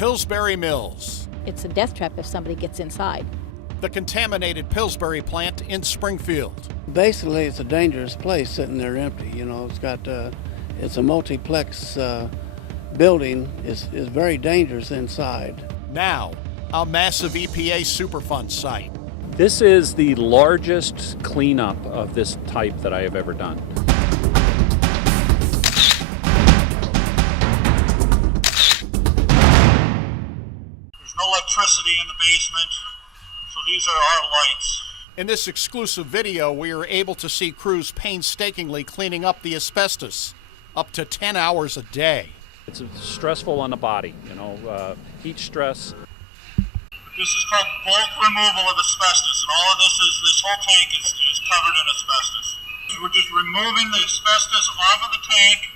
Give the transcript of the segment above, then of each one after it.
Pillsbury Mills. It's a death trap if somebody gets inside. The contaminated Pillsbury plant in Springfield. Basically, it's a dangerous place sitting there empty. You know, it's a multiplex building. It's very dangerous inside. Now, a massive EPA Superfund site. This is the largest cleanup of this type that I have ever done. There's no electricity in the basement, so these are our lights. In this exclusive video, we are able to see crews painstakingly cleaning up the asbestos, up to 10 hours a day. It's stressful on the body, heat stress. This is called bulk removal of asbestos, and all of this whole tank is covered in asbestos. We're just removing the asbestos off of the tank.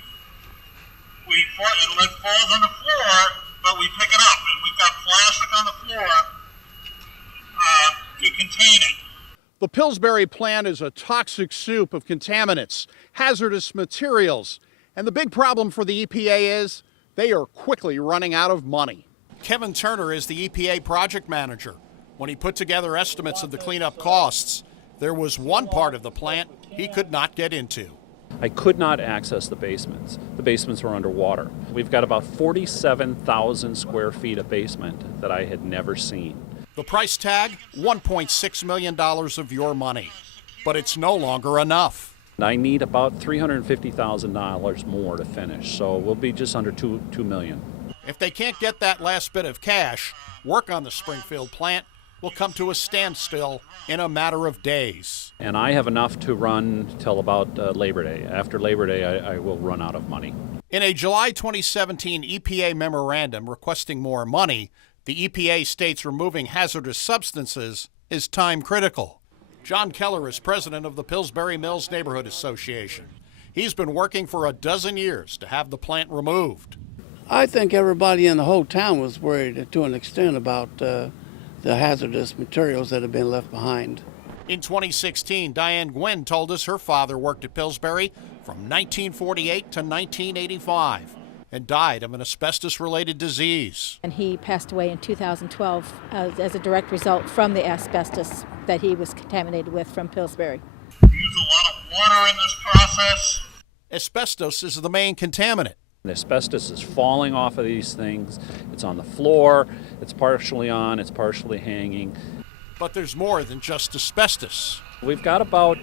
It falls on the floor, but we pick it up, and we've got plastic on the floor to contain it. The Pillsbury plant is a toxic soup of contaminants, hazardous materials, and the big problem for the EPA is they are quickly running out of money. Kevin Turner is the EPA project manager. When he put together estimates of the cleanup costs, there was one part of the plant he could not get into. I could not access the basements. The basements were underwater. We've got about 47,000 square feet of basement that I had never seen. The price tag, $1.6 million of your money. But it's no longer enough. I need about $350,000 more to finish, so we'll be just under $2 million. If they can't get that last bit of cash, work on the Springfield plant will come to a standstill in a matter of days. And I have enough to run till about Labor Day. After Labor Day, I will run out of money. In a July 2017 EPA memorandum requesting more money, the EPA states removing hazardous substances is time critical. John Keller is president of the Pillsbury Mills Neighborhood Association. He's been working for a dozen years to have the plant removed. I think everybody in the whole town was worried to an extent about the hazardous materials that have been left behind. In 2016, Diane Gwynn told us her father worked at Pillsbury from 1948 to 1985 and died of an asbestos-related disease. And he passed away in 2012 as a direct result from the asbestos that he was contaminated with from Pillsbury. We use a lot of water in this process. Asbestos is the main contaminant. The asbestos is falling off of these things. It's on the floor, it's partially on, it's partially hanging. But there's more than just asbestos. We've got about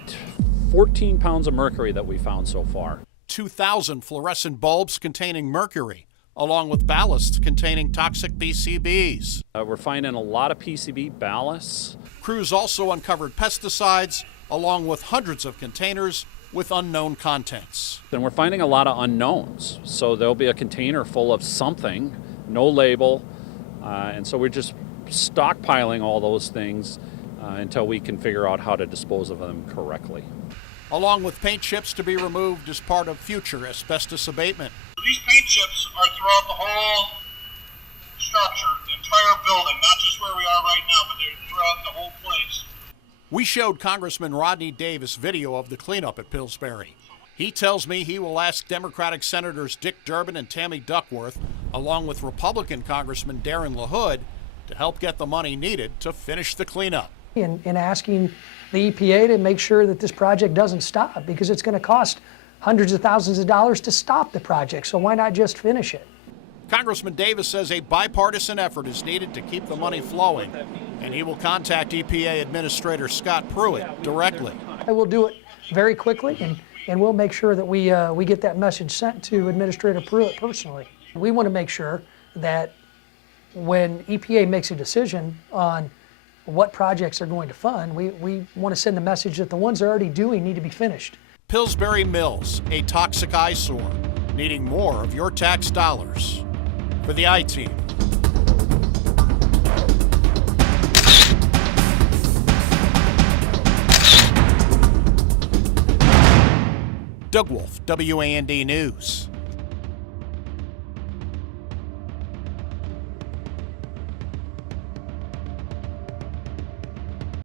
14 pounds of mercury that we found so far. 2,000 fluorescent bulbs containing mercury, along with ballasts containing toxic PCBs. We're finding a lot of PCB ballasts. Crews also uncovered pesticides, along with hundreds of containers with unknown contents. And we're finding a lot of unknowns. So there'll be a container full of something, no label, and so we're just stockpiling all those things until we can figure out how to dispose of them correctly. Along with paint chips to be removed as part of future asbestos abatement. These paint chips are throughout the whole structure, the entire building, not just where we are right now, but they're throughout the whole place. We showed Congressman Rodney Davis video of the cleanup at Pillsbury. He tells me he will ask Democratic Senators Dick Durbin and Tammy Duckworth, along with Republican Congressman Darren LaHood, to help get the money needed to finish the cleanup. And asking the EPA to make sure that this project doesn't stop, because it's going to cost hundreds of thousands of dollars to stop the project, so why not just finish it? Congressman Davis says a bipartisan effort is needed to keep the money flowing, and he will contact EPA Administrator Scott Pruitt directly. I will do it very quickly, and we'll make sure that we get that message sent to Administrator Pruitt personally. We want to make sure that when EPA makes a decision on what projects they're going to fund, we want to send the message that the ones they're already doing need to be finished. Pillsbury Mills, a toxic eyesore, needing more of your tax dollars. For the I-Team. Doug Wolfe, WAND News.